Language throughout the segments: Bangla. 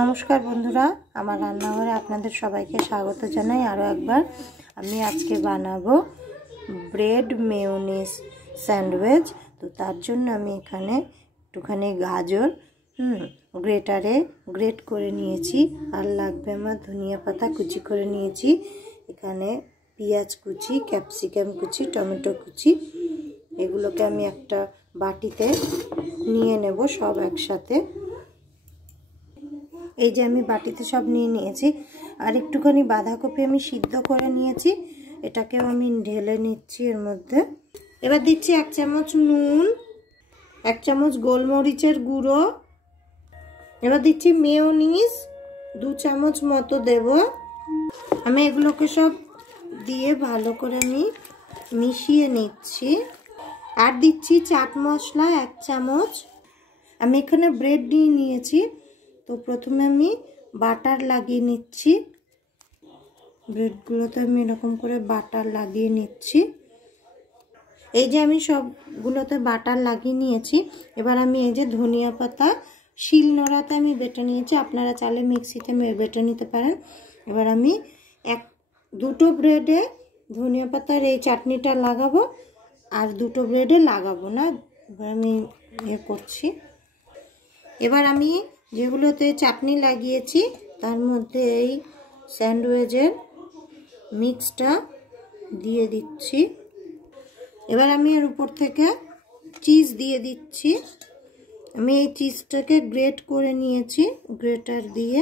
নমস্কার বন্ধুরা, আমার রান্নাঘরে আপনাদের সবাইকে স্বাগত জানাই। আরও একবার আমি আজকে বানাবো ব্রেড মেয়োনিজ স্যান্ডউইচ। তো তার জন্য আমি এখানে একটুখানি গাজর গ্রেটারে গ্রেট করে নিয়েছি, আর লাগবে আমার ধনিয়া পাতা কুচি করে নিয়েছি, এখানে পেঁয়াজ কুচি, ক্যাপসিকাম কুচি, টমেটো কুচি। এগুলোকে আমি একটা বাটিতে নিয়ে নেব সব একসাথে। এই যে আমি বাটিতে সব নিয়ে নিয়েছি। আর একটুখানি বাঁধাকপি আমি সিদ্ধ করে নিয়েছি, এটাকেও আমি ঢেলে নিচ্ছি এর মধ্যে। এবার দিচ্ছি 1 চামচ নুন, 1 চামচ গোলমরিচের গুঁড়ো। এবার দিচ্ছি মেয়োনিজ 2 চামচ মতো দেব। আমি এগুলোকে সব দিয়ে ভালো করে আমি মিশিয়ে নিচ্ছি। আর দিচ্ছি চাট মশলা 1 চামচ। আমি এখানে ব্রেড নিয়ে নিয়েছি, তো প্রথমে আমি বাটার লাগিয়ে নিচ্ছি। ব্রেডগুলোতে আমি এরকম করে বাটার লাগিয়ে নিচ্ছি। এই যে আমি সবগুলোতে বাটার লাগিয়ে নিয়েছি। এবার আমি এই যে ধনিয়া পাতা শিলনোড়াতে আমি বেটে নিয়েছি, আপনারা চাইলে মিক্সিতে বেটে নিতে পারেন। এবার আমি দুটো ব্রেডে ধনিয়া পাতার এই চাটনিটা লাগাবো, আর দুটো ব্রেডে লাগাবো না। এবার আমি করছি। এবার আমি যেগুলোতে চাটনি লাগিয়েছি তার মধ্যে এই স্যান্ডউইচের মিক্সটা দিয়ে দিচ্ছি। এবার আমি এর উপর থেকে চিজ দিয়ে দিচ্ছি। আমি এই চিজটাকে গ্রেট করে নিয়েছি গ্রেটার দিয়ে।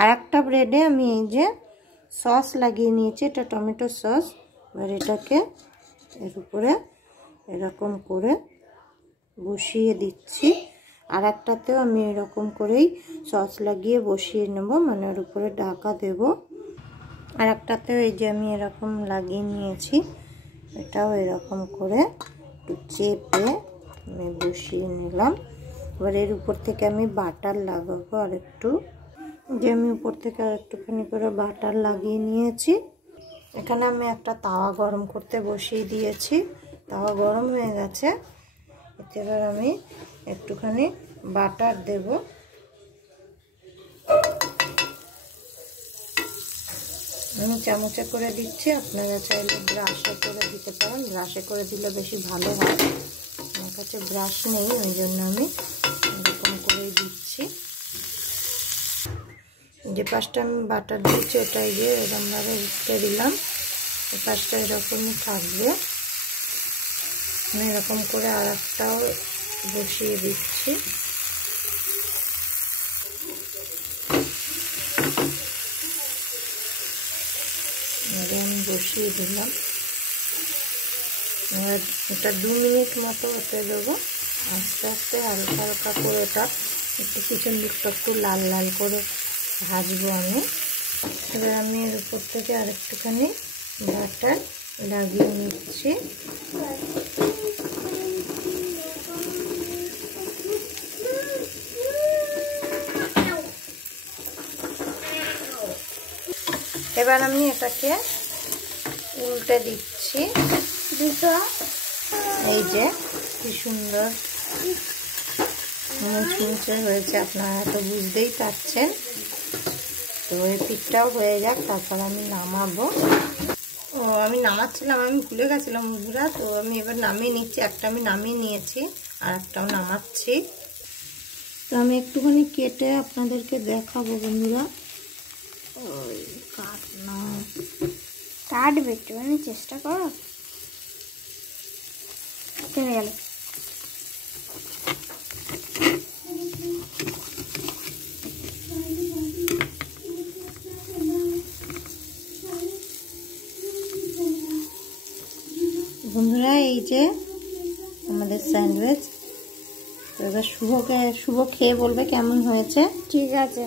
আর একটা ব্রেডে আমি এই যে সস লাগিয়ে নিয়েছি, এটা টমেটো সস। এবার এটাকে এর উপরে এরকম করে বসিয়ে দিচ্ছি। আর একটাতেও আমি এরকম করেই সস লাগিয়ে বসিয়ে নেব, মানে ওর উপরে ঢাকা দেব। আর একটাতেও এই যে আমি এরকম লাগিয়ে নিয়েছি, এটাও এরকম করে একটু চেপে আমি বসিয়ে নিলাম। এবার এর উপর থেকে আমি বাটার লাগাবো আর একটু, যে আমি উপর থেকে আর একটুখানি করে বাটার লাগিয়ে নিয়েছি। এখানে আমি একটা তাওয়া গরম করতে বসিয়ে দিয়েছি, তাওয়া গরম হয়ে গেছে। এতে এবার আমি একটুখানি বাটার দেব। আমি চামচে করে দিচ্ছি, আপনারা চাইলে ব্রাশে করে দিতে পারেন। ব্রাশে করে দিলে বেশি ভালো হয়, আমার কাছে ব্রাশ নেই, ওই জন্য আমি এরকম করেই দিচ্ছি। যে পাশটা আমি বাটার দিচ্ছি ওটাই যে এরকমভাবে উঠতে দিলাম, এই পাশটা এরকমই থাকবে। আমি এরকম করে আর একটাও বসিয়ে দিচ্ছি। আমি বসিয়ে দিলাম। এবার এটা 2 মিনিট মতো হতে দেবো। আস্তে আস্তে হালকা হালকা করে এটা একটু পিছন দিকটা একটু লাল লাল করে ভাজবো আমি। এবার আমি এর উপর থেকে আর একটুখানি বাটার লাগিয়ে নিচ্ছি। এবার আমি এটাকে উল্টে দিচ্ছি। এই যে কি সুন্দর মুচমুচে হয়েছে, আপনারা তো বুঝতেই পারছেন। তো এই পিঠটাও হয়ে যাক, তারপর আমি নামাবো। আমি নামাচ্ছিলাম, আমি ভুলে গেছিলাম বন্ধুরা। তো আমি এবার নামিয়ে নিচ্ছি। একটা আমি নামিয়ে নিয়েছি, আর একটাও নামাচ্ছি। তো আমি একটুখানি কেটে আপনাদেরকে দেখাবো বন্ধুরা। ওই কাটবে, একটুখানি চেষ্টা করো। কেটে গেল। বন্ধুরা এই যে আমাদের স্যান্ডউইচ। তো এবার শুভ খেয়ে বলবে কেমন হয়েছে। ঠিক আছে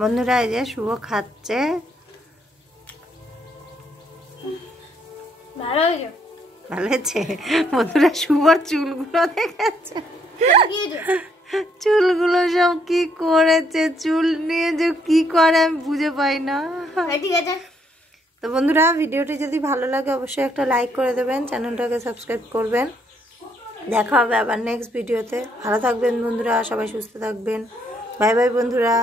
বন্ধুরা, এই যে শুভ খাচ্ছে। ভালো হয়েছে, ভালো হয়েছে। বন্ধুরা, শুভর চুলগুলো দেখেছে, চুলগুলো সব কি করেছে, চুল নিয়ে যে কি করে আমি বুঝে পাই না। ঠিক আছে। তো বন্ধুরা, ভিডিওটি যদি ভালো লাগে অবশ্যই একটা লাইক করে দেবেন, চ্যানেলটাকে সাবস্ক্রাইব করবেন। দেখা হবে আবার নেক্সট ভিডিওতে। ভালো থাকবেন বন্ধুরা, সবাই সুস্থ থাকবেন। বাই বাই বন্ধুরা।